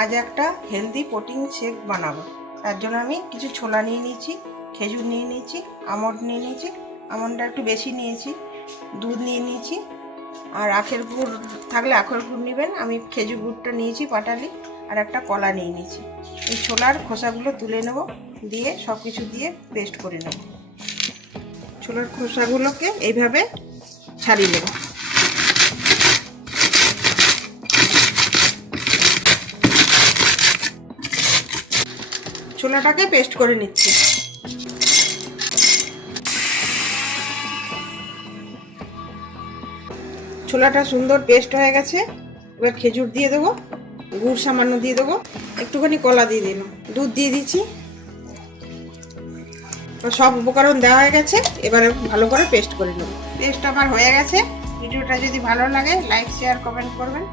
আজ একটা healthy protein shake বানাবো। তার জন্য আমি কিছু ছোলা নিয়ে নিয়েছি, খেজুর নিয়ে নিয়েছি, আমন্ড নিয়ে নিয়েছি, আমন্ডটা একটু বেশি নিয়েছি, দুধ নিয়ে নিয়েছি, আর আখের গুড় থাকলে আখের গুড় নেবেন। আমি খেজুর গুড়টা নিয়েছি পাটালি, আর একটা কলা নিয়ে নিয়েছি। এই ছোলার খোসাগুলো তুলে নেব, দিয়ে সব কিছু দিয়ে পেস্ট করে নেব। ছোলার খোসাগুলোকে এইভাবে ছাড়িয়ে নেব। ছোলাটাকে পেস্ট করে নিচ্ছি। ছোলাটা সুন্দর পেস্ট হয়ে গেছে। এবার খেজুর দিয়ে দেবো, গুড় সামান্য দিয়ে দেবো, একটুখানি কলা দিয়ে দিলাম, দুধ দিয়ে দিচ্ছি। সব উপকরণ দেওয়া হয়ে গেছে, এবারে ভালো করে পেস্ট করে নেব। পেস্ট আমার হয়ে গেছে। ভিডিওটা যদি ভালো লাগে লাইক, শেয়ার, কমেন্ট করবেন।